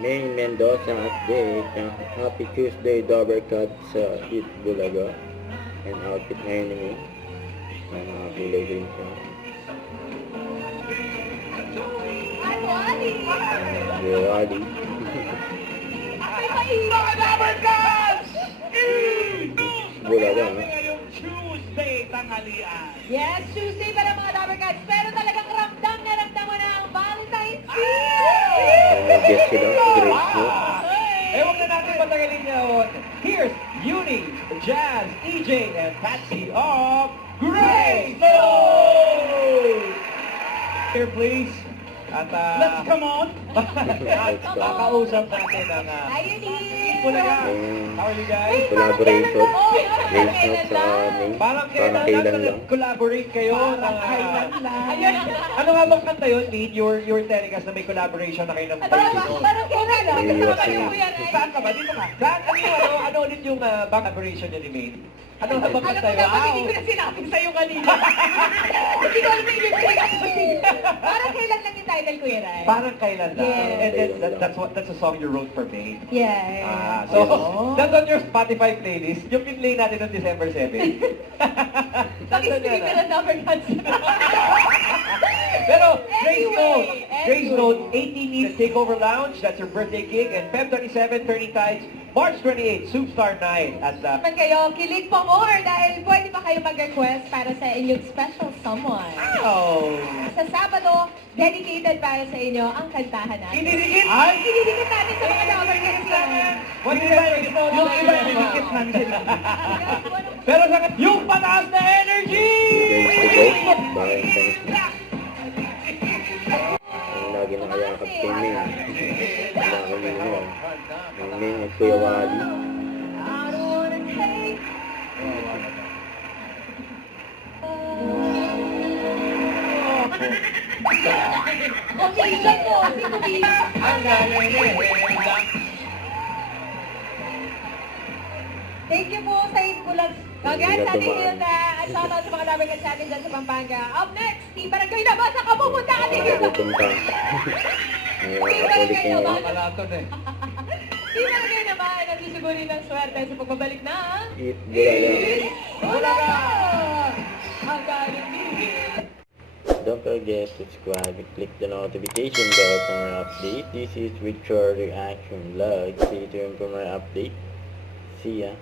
May Mendoza update. Happy Tuesday, Dobber Cut sa Hit Bulaga. And outfit ngayon ni May. May mga kulay green siya. Diwali. Mga Dobber Cuts! Bulaga, no? Ngayong Tuesday, tanghalian. Yes, Tuesday para mga Dobber Cats. Pero talagang ramdam na ramdam mo na ang Valentine's Day! May guest sila, Grace, no? Huwag na natin patagalin niya. Here's Uni, Jazz, EJ, and Patsy of Grace Note! Here, please. At, let's come on! Kakausap natin ang Hi, Uni! Bulaga. How are you guys? Collaboration. Grace Note sa May. Parang Parang kailan kailan lang. collaborate kayo? Ayun. Ano nga bang kanta yun, Lead? You're telling us na may collaboration na kayo ng Parang kailan lang. May iwas yun. Saan ka ba? Dito ka. Saan? Ano ulit yung collaboration niya ni Maine? Ano nga bang kanta yun? Hindi ko na sinabi sa'yo kanina. Hindi ko alam na ibig Parang kailan lang yung title, Kuya Rai? Parang kailan lang. Yes. And then, that's a song you wrote for Maine. Yes. So, that's on your Spotify playlist. Yung pinlay natin noong December 7. Pag-stream ka ng Dobber Cats. Pero, Grace Note, Anyway. Grace Note, 18 Needs Takeover Lounge, that's your birthday gig, and Feb 27, 30 Tides, March 28, Superstar Night at Naman kayo, kilig pa more dahil pwede pa kayo mag-request para sa inyong special someone. Oh! Sa Sabado, dedicated para sa inyo ang kantahan natin. Ididikit! Ididikit natin sa mga Dobber Cats yan. What do you guys know? Yung iba, ididikit namin sila. Pero sa yung pataas na energy! Days to go. Valentine's Day. Ang lagi nakayakap kay May. Wala ko yun yun. Ang May at Kuya Wally. I don't wanna take Okay, lang po. Si Kuya. Ang galing Thank you po sa Itbulag. Again, sa ating Hilda. At shoutout sa mga Dobber Cats natin dyan sa Pampanga. Up next, Team Barangay na ba? Saan ka pupunta ka din? Pupunta. Ngayon, katolik niya. Malaton eh. Team Barangay naman, nagsusugurin ng swerte sa pagbabalik na. Hit Bulaga. Bulaga! Ang galing din. Don't forget to subscribe and click the notification bell for more update. This is Richard Reaction Vlog. Stay tuned for more update. See ya.